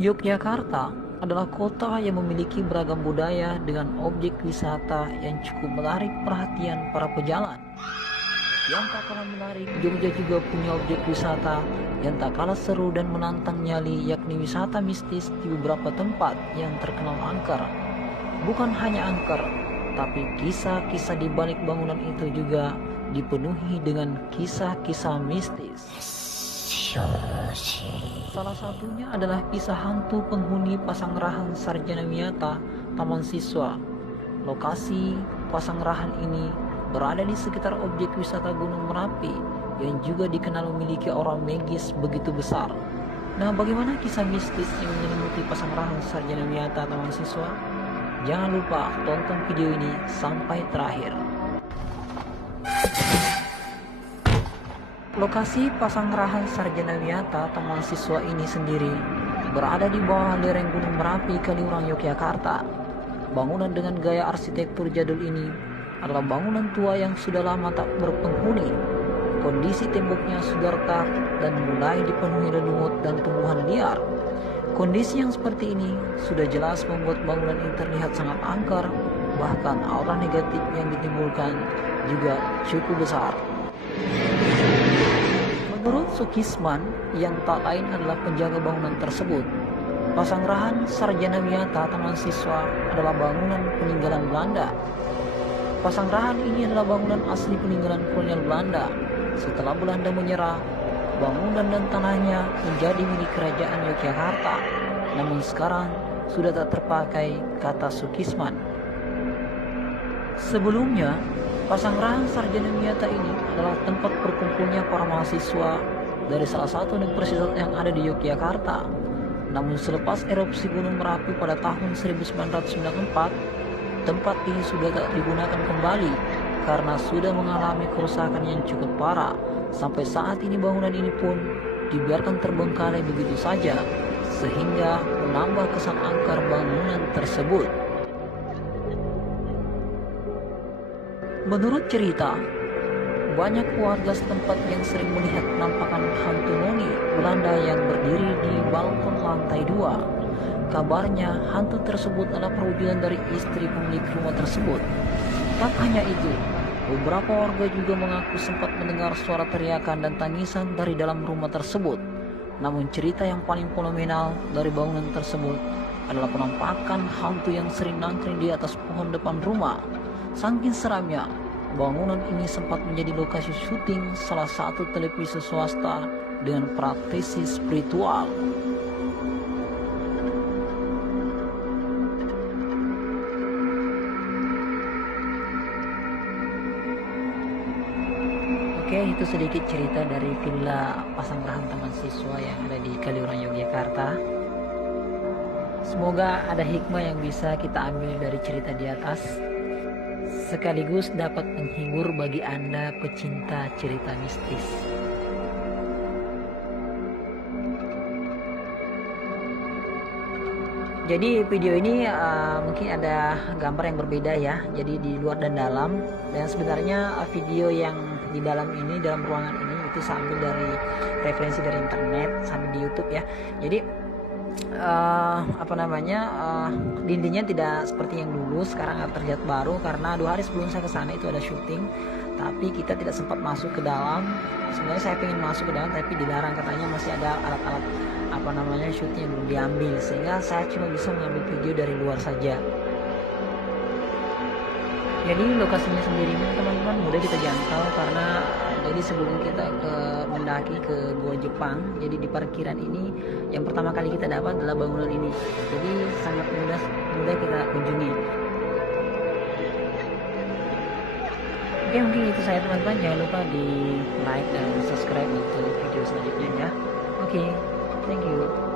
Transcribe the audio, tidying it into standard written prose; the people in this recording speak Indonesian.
Yogyakarta adalah kota yang memiliki beragam budaya dengan objek wisata yang cukup menarik perhatian para pejalan. Yang tak kalah menarik, Jogja juga punya objek wisata yang tak kalah seru dan menantang nyali, yakni wisata mistis di beberapa tempat yang terkenal angker. Bukan hanya angker, tapi kisah-kisah di balik bangunan itu juga dipenuhi dengan kisah-kisah mistis. Salah satunya adalah kisah hantu penghuni Pasanggerahan Sarjana Wiyata, Taman Siswa. Lokasi Pasanggerahan ini berada di sekitar objek wisata Gunung Merapi yang juga dikenal memiliki aura magis begitu besar. Nah, bagaimana kisah mistis yang menyelimuti Pasanggerahan Sarjana Wiyata, Taman Siswa? Jangan lupa tonton video ini sampai terakhir. Lokasi Pasanggerahan Sarjana Wiyata Taman Siswa ini sendiri berada di bawah lereng Gunung Merapi, Kaliurang, Yogyakarta. Bangunan dengan gaya arsitektur jadul ini adalah bangunan tua yang sudah lama tak berpenghuni. Kondisi temboknya sudah retak dan mulai dipenuhi lumut dan tumbuhan liar. Kondisi yang seperti ini sudah jelas membuat bangunan ini terlihat sangat angker, bahkan aura negatif yang ditimbulkan juga cukup besar. Menurut Sukisman, yang tak lain adalah penjaga bangunan tersebut, Pasanggerahan Sarjana Wiyata Taman Siswa adalah bangunan peninggalan Belanda. Pasanggerahan ini adalah bangunan asli peninggalan kolonial Belanda. Setelah Belanda menyerah, bangunan dan tanahnya menjadi milik Kerajaan Yogyakarta. Namun sekarang sudah tak terpakai, kata Sukisman. Sebelumnya, Pasanggerahan Sarjana Wiyata ini adalah tempat berkumpulnya para mahasiswa dari salah satu universitas yang ada di Yogyakarta. Namun selepas erupsi Gunung Merapi pada tahun 1994, tempat ini sudah tak digunakan kembali karena sudah mengalami kerusakan yang cukup parah. Sampai saat ini bangunan ini pun dibiarkan terbengkalai begitu saja, sehingga menambah kesan angker bangunan tersebut. Menurut cerita, banyak warga setempat yang sering melihat penampakan hantu noni Belanda yang berdiri di balkon lantai 2. Kabarnya hantu tersebut adalah perwujudan dari istri pemilik rumah tersebut. Tak hanya itu, beberapa warga juga mengaku sempat mendengar suara teriakan dan tangisan dari dalam rumah tersebut. Namun cerita yang paling fenomenal dari bangunan tersebut adalah penampakan hantu yang sering nangkring di atas pohon depan rumah. Saking seramnya, bangunan ini sempat menjadi lokasi syuting salah satu televisi swasta dengan praktisi spiritual. Oke, itu sedikit cerita dari Villa Pasanggerahan Taman Siswa yang ada di Kaliurang, Yogyakarta. Semoga ada hikmah yang bisa kita ambil dari cerita di atas, sekaligus dapat menghibur bagi Anda pecinta cerita mistis. Jadi video ini mungkin ada gambar yang berbeda ya, jadi di luar dan dalam. Dan sebenarnya video yang di dalam ini, dalam ruangan ini, itu saya ambil dari referensi dari internet sambil di YouTube ya. Jadi dindingnya tidak seperti yang dulu, sekarang terlihat baru karena 2 hari sebelum saya ke sana itu ada syuting, tapi kita tidak sempat masuk ke dalam. Sebenarnya saya ingin masuk ke dalam tapi dilarang, katanya masih ada alat-alat syuting yang belum diambil, sehingga saya cuma bisa mengambil video dari luar saja. Jadi lokasinya sendiri ini teman-teman mudah kita jangkau karena jadi sebelum kita mendaki ke Gua Jepang, jadi di parkiran ini yang pertama kali kita dapat adalah bangunan ini. Jadi sangat mudah kita kunjungi. Oke, mungkin itu saya teman-teman. Jangan lupa di like dan subscribe untuk video selanjutnya ya. Oke, thank you.